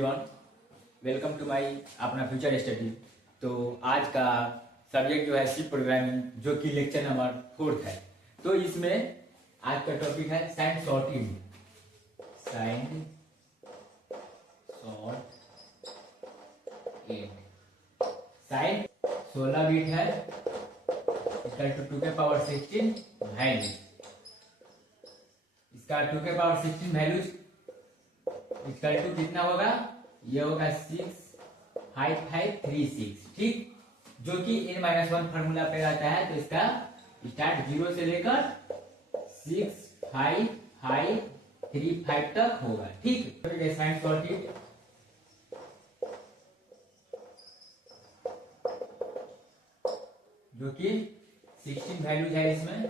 Everyone, welcome to my अपना future study. तो आज का सब्जेक्ट जो है सी प्रोग्रामिंग, जो कि लेक्चर नंबर 4 है। तो इसमें आज का टॉपिक है साइंड सॉर्टिंग। साइंड सॉर्ट इन साइंड 16 बिट है, इसका 2 के पावर 16 वैल्यू, इसका 2 के पावर 16 वैल्यूज इक्वल टू कितना होगा, ये होगा 65536, ठीक, जो कि n-1 फॉर्मूला पे रहता है। तो इसका स्टार्ट 0 से लेकर 65535 तक होगा, ठीक। साइंड सॉर्टेड जो कि 16 वैल्यूज है इसमें,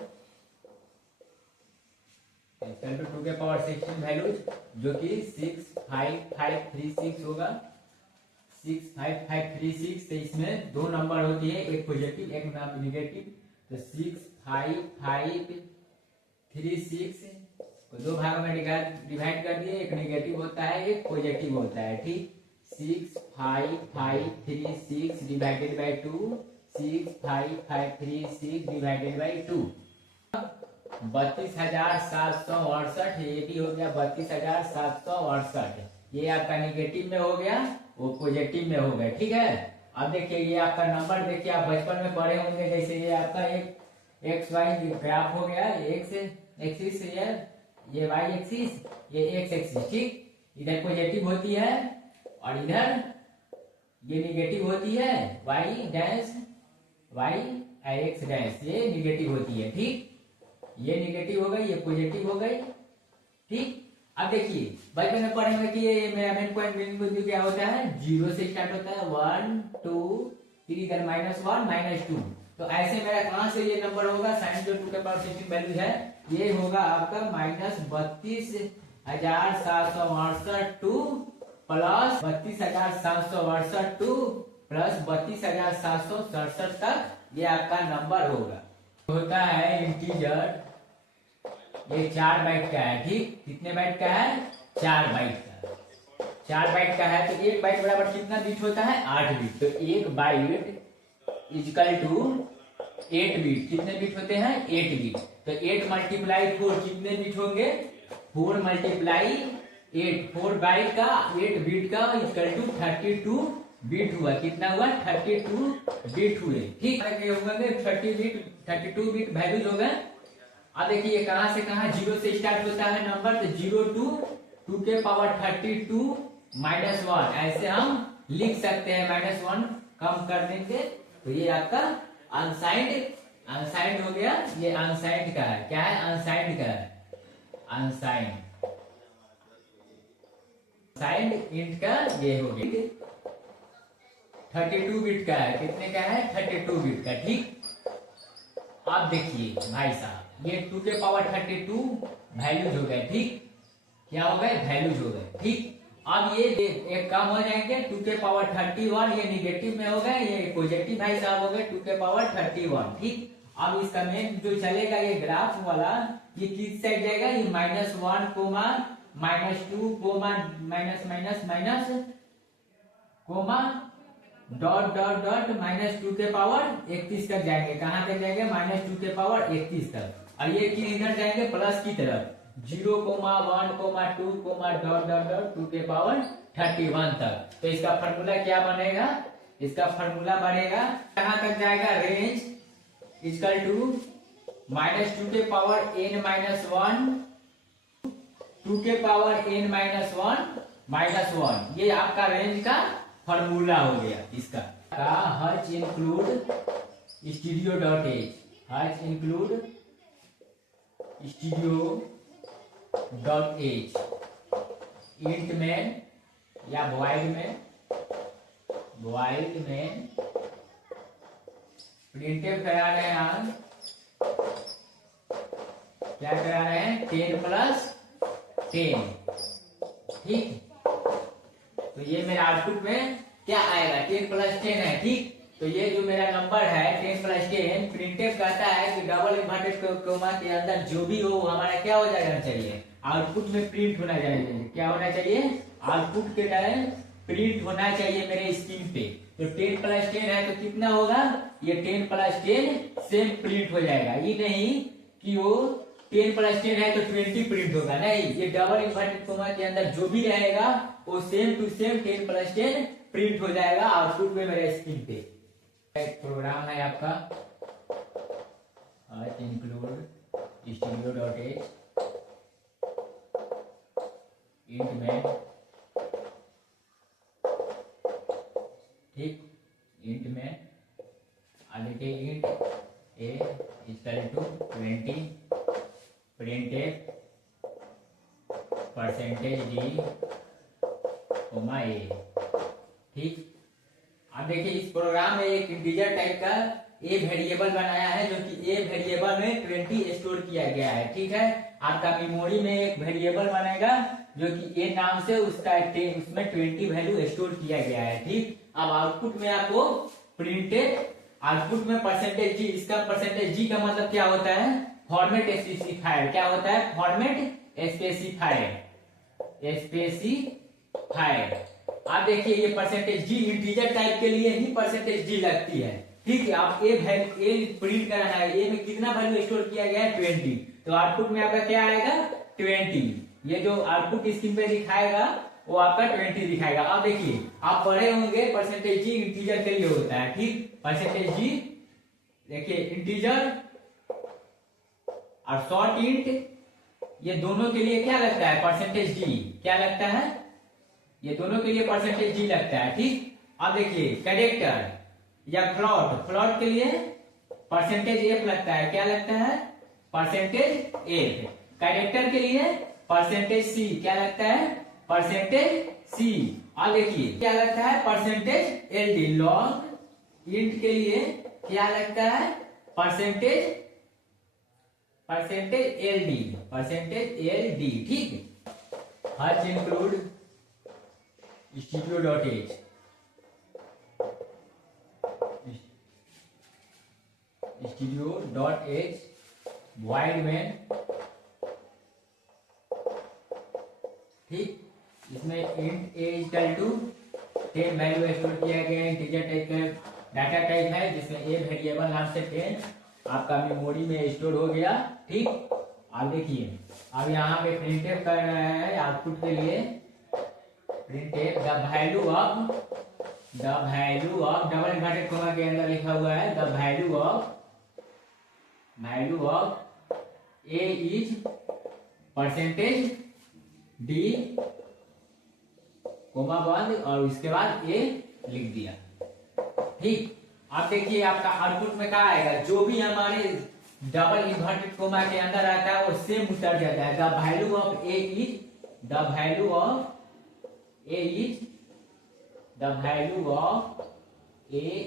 2 के पावर 16 वैल्यूज जो कि 65536 होगा। 65536 से इसमें दो नंबर होती है, एक पॉजिटिव एक नेगेटिव। तो 65536 को दो भागों में डिवाइड कर दिए, एक नेगेटिव होता है एक पॉजिटिव होता है, ठीक। 65536 डिवाइडेड बाई 2, 65536 डिवाइडेड बाई 2, 32,768। ये भी हो गया 32,768। ये आपका नेगेटिव में हो गया, वो पॉजिटिव में हो गया, ठीक है। अब देखिए ये आपका नंबर, देखिए आप बचपन में पढ़े होंगे, जैसे ये आपका एक एक्स वाई ग्राफ हो गया, एक्स एक्सिस, ये वाई एक्सिस, ये एक्स एक्सिस, ठीक। इधर पॉजिटिव होती है और इधर ये नेगेटिव होती है, Y dash Y X dash, ये नेगेटिव होती है, ठीक। ये नेगेटिव हो गई, ये पॉजिटिव हो गई, ठीक। अब देखिए बचपन में पढ़ेंगे कि ये मेरा मेन पॉइंट मेन बिंदु क्या होता है, 0 से स्टार्ट होता है, 1 2 3, इधर -1 -2। तो ऐसे मेरा कहां से ये नंबर होगा, साइन जो 2 के पावर 16 वैल्यू है, ये होगा आपका -32,768 टू प्लस 32,768 टू प्लस 32,767 तक ये आपका नंबर होगा। होता है इंटीजर, ये 4 बाइट का है, ठीक। कितने बाइट का है, 4 बाइट का। 4 बाइट का है तो 1 बाइट बराबर कितना बिट होता है, 8 बिट। तो 1 बाइट इक्वल टू 8 बिट। कितने बिट होते हैं, 8 बिट। तो 8 मल्टीप्लाई 4 कितने बिट होंगे, 4 मल्टीप्लाई 8, 4 बाइट का 8 बिट का इक्वल टू 32 बिट हुआ। कितना हुआ, 32 बिट हुए, ठीक। 32 बिट वैल्यूज हो गए। अब देखिए ये कहां से कहां, 0 से स्टार्ट होता है नंबर, तो 0 टू 2 के पावर 32 -1, ऐसे हम लिख सकते हैं। -1 कम कर देंगे तो ये आपका अनसाइंड हो गया। ये अनसाइंड का है, क्या है, अनसाइंड का है, अनसाइंड इंट का ये हो गया। 32 बिट का है, कितने का है, 32 बिट का, ठीक। अब देखिए भाई साहब, ये 2 के पावर 32 वैल्यूज हो गए, ठीक। क्या हो गए, वैल्यूज हो गए, ठीक। अब ये एक कम हो जाएंगे, 2 के पावर 31, ये निगेटिव में हो गए, ये पॉजिटिव भाई साहब हो गए 2 के पावर 31, ठीक। अब इसका मेन जो चलेगा ये ग्राफ वाला, ये किस साइड जाएगा, ये -1, -2, डॉट डॉट डॉट -2 के पावर 31 तक जाएंगे। कहां तक जाएंगे, -2 के पावर 31 तक। और ये कि इधर जाएंगे प्लस की तरफ, 0, 1, 2, डॉट डॉट डॉट 2 के पावर 31 तक। तो इसका फॉर्मूला क्या बनेगा, इसका फॉर्मूला बनेगा, कहां तक जाएगा, रेंज इक्वल टू -2 के पावर n-1, 2 के पावर n-1, ये आपका रेंज का फॉर्मूला हो गया इसका। Hutch include stereo dot H, Hutch include stereo dot H, int में या वॉइड में प्रिंटफ करा रहे हैं हम, क्या करा रहे हैं, 10 + 10, ठीक। तो ये मेरा आउटपुट में क्या आएगा, 10 + 10 है, ठीक। तो ये जो मेरा नंबर है 10 + 10, प्रिंटफ कहता है कि डबल इन्वर्टेड कोमा के अंदर जो भी हो हमारा क्या हो जाना चाहिए, आउटपुट में प्रिंट होना चाहिए। क्या होना चाहिए, आउटपुट के टाइम प्रिंट होना चाहिए मेरे स्क्रीन पे। तो 10 + 10 है तो कितना होगा, ये 10 + 10 सेम प्रिंट हो जाएगा। ये नहीं कि वो 10 + 10 है तो 20 प्रिंट होगा, नहीं, ये डबल इन्वर्टेड कोमा के अंदर जो भी रहेगा वो सेम टू सेम 10 + 10 प्रिंट हो जाएगा आउटपुट में मेरे स्क्रीन पे। एक प्रोग्राम है आपका include studio.h int में, ठीक, int में देखिए int a = 20 printf %d, a, ठीक। अब देखिए इस प्रोग्राम में एक इंटीजर टाइप का ए वेरिएबल बनाया है, जो कि ए वेरिएबल में 20 स्टोर किया गया है, ठीक है। आपका मेमोरी में एक वेरिएबल बनेगा जो कि ए नाम से उसका उसमें 20 वैल्यू स्टोर किया गया है, ठीक। अब आउटपुट में आपको प्रिंटेड, आउटपुट में %g, इसका %g का मतलब क्या होता है, फॉर्मेट स्पेसिफायर। क्या होता है, फॉर्मेट स्पेसिफायर। आप देखिए ये %g इंटीजर टाइप के लिए ही %g लगती है, ठीक है। आप ए प्रिंट कराना है, ए में कितना वैल्यू स्टोर किया गया है 20, तो आउटपुट में आपका क्या आएगा 20। ये जो आउटपुट स्क्रीन पे दिखाएगा वो आपका 20 दिखाएगा। अब देखिए आप पढ़े होंगे %g इंटीजर के लिए होता है, ठीक। %g देखिए इंटीजर और शॉर्ट इंट, ये दोनों के लिए क्या लगता है %g, क्या लगता है, ये दोनों के लिए %g लगता है, ठीक। अब देखिए कैरेक्टर या फ्लॉट के लिए %f लगता है, क्या लगता है %f। कैरेक्टर के लिए %c, क्या लगता है %c। अब देखिए क्या लगता है %ld। लॉन्ग इंट के लिए क्या लगता है %ld, ठीक। हर इंक्लूड studio.h void main, ठीक। इसमें int a = 10 वैल्यू स्टोर किया गया है, इंटीजर टाइप का डाटा टाइप है, जिसमें a वेरिएबल नाम से 10 आपका मेमोरी में स्टोर हो गया, ठीक। अब देखिए अब यहाँ पे प्रिंटफ कर रहा है आउटपुट के लिए, printf the value of double inverted comma के अंदर लिखा हुआ है the value of a is %d comma बंद और उसके बाद a लिख दिया, ठीक। अब देखिए आपका आउटपुट में क्या आएगा, जो भी हमारे डबल इन्वर्टेड कोमा के अंदर आता है वो सेम उतर जाता है। The value of a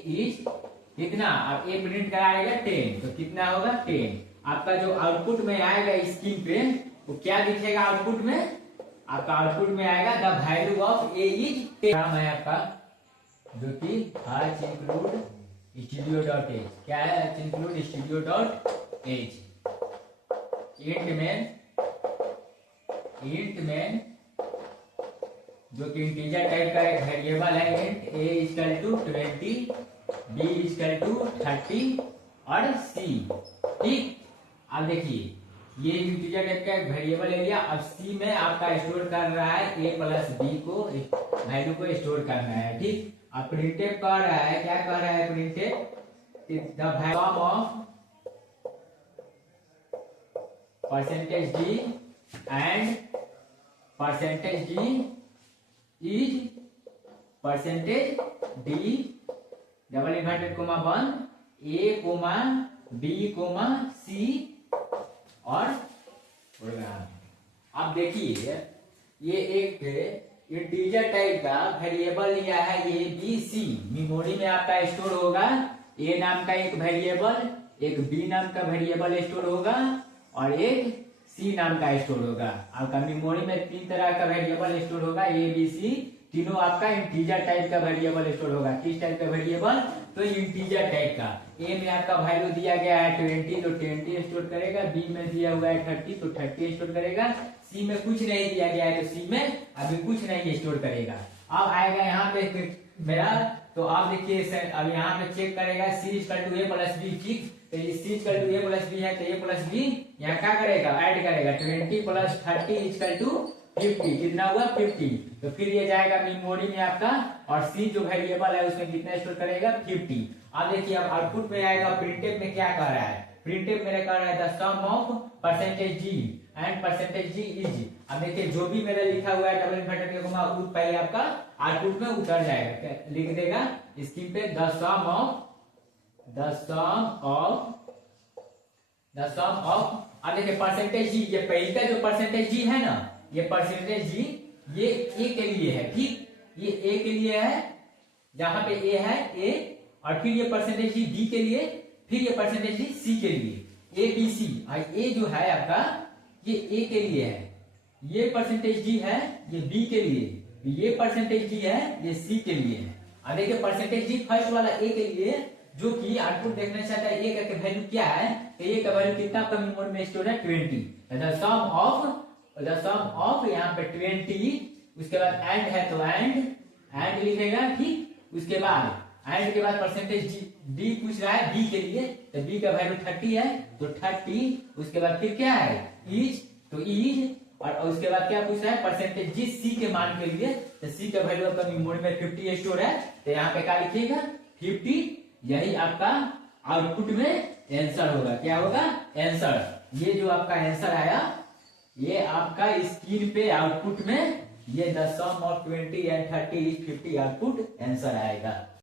is कितना, अब a प्रिंट कराएगा 10, तो कितना होगा 10। आपका जो आउटपुट में आएगा स्क्रीन पे वो क्या दिखेगा आउटपुट में, आपका आउटपुट में आएगा the value of a is 10। नाम है आपका जो कि include studio.h, क्या है include studio.h। int में जो कि इंटीजर टाइप का एक वेरिएबल है, int a = 20, b = 30 और c, ठीक। अब देखिए ये इंटीजर टाइप का एक वेरिएबल ले लिया, अब c में आपका स्टोर कर रहा है a + b को वैल्यू को स्टोर करना है, ठीक। अब प्रिंटफ कर रहा है, क्या कर रहा है printf, the value of %g and %g is %d double inverted coma बंद a, b, c और प्रोग्राम। अब देखिए ये एक इंटीजर टाइप का वेरिएबल लिया है a b c, मेमोरी में आपका स्टोर होगा a नाम का एक वेरिएबल, एक b नाम का वेरिएबल स्टोर होगा और एक c नाम का स्टोर होगा। आपका मेमोरी में 3 तरह का वेरिएबल स्टोर होगा, a b c, तीनों आपका इंटीजर टाइप का वेरिएबल स्टोर होगा। किस टाइप का वेरिएबल, तो इंटीजर टाइप का। a में आपका वैल्यू दिया गया है 20, तो 20 स्टोर करेगा, b में दिया हुआ है 30, तो 30 स्टोर करेगा, सी में कुछ नहीं दिया गया है तो सी में अभी कुछ नहीं स्टोर करेगा। अब आएगा यहाँ पे मेरा, तो आप देखिए अब यहाँ पे चेक करेगा C equal to A plus B, ठीक। तो ये C equal to A plus B है तो ए प्लस बी यहाँ क्या करेगा, ऐड करेगा। 20 प्लस 30 इक्वल टू 50, कितना हुआ 50। तो फिर ये जाएगा मेमोरी में आपका, और सी जो वेरिएबल है उसमें कितना स्टोर करेगा 50। अब देखिए अब आउटपुट में आएगा, प्रिंटफ में क्या कर रहा है, प्रिंटफ मेरा कर रहा है the sum of percentage G and percentage G is. अब देखिए जो भी मेरा लिखा हुआ है डबल इन्वर्टेड के कोमा वो पहले आपका आउटपुट में उतर जाएगा, लिख देगा स्क्रीन पे द सम ऑफ। अब देखिए परसेंटेज जी, ये पहले का जो परसेंटेज जी है ना, ये परसेंटेज जी ये ए के लिए है, ठीक। ये ए के लिए है, जहां पे ए है ए, और फिर ये परसेंटेज जी बी के लिए, फिर ये परसेंटेज जी सी के लिए, ए बी सी। ए जो है आपका ये ए के लिए है, ये परसेंटेज जी है ये बी के लिए, ये परसेंटेज जी है ये सी के लिए है। अब देखिए परसेंटेज जी फर्स्ट वाला ए के लिए, जो कि आउटपुट देखना चाहता है ए का वैल्यू क्या है, तो ए का वैल्यू कितना आपका मेमोरी में स्टोर है 20। द सम ऑफ यहाँ पे 20, उसके बाद एंड है तो एंड लिखेगा, ठीक। उसके बाद एंड के बाद परसेंटेज डी पूछ रहा है बी के लिए, तो बी का वैल्यू 30 है तो 30। उसके बाद फिर क्या है इज, तो इज, और उसके बाद क्या पूछ रहा है परसेंटेज जी सी के मान के लिए, तो सी का वैल्यू आपका मेमोरी में 50 स्टोर है, तो यहाँ पे क्या लिखिएगा 50। यही आपका आउटपुट में आंसर होगा, क्या होगा आंसर। ये जो आपका आंसर आया, ये आपका स्क्रीन पे आउटपुट में ये the sum of 20 and 30 is 50 output answer आएगा।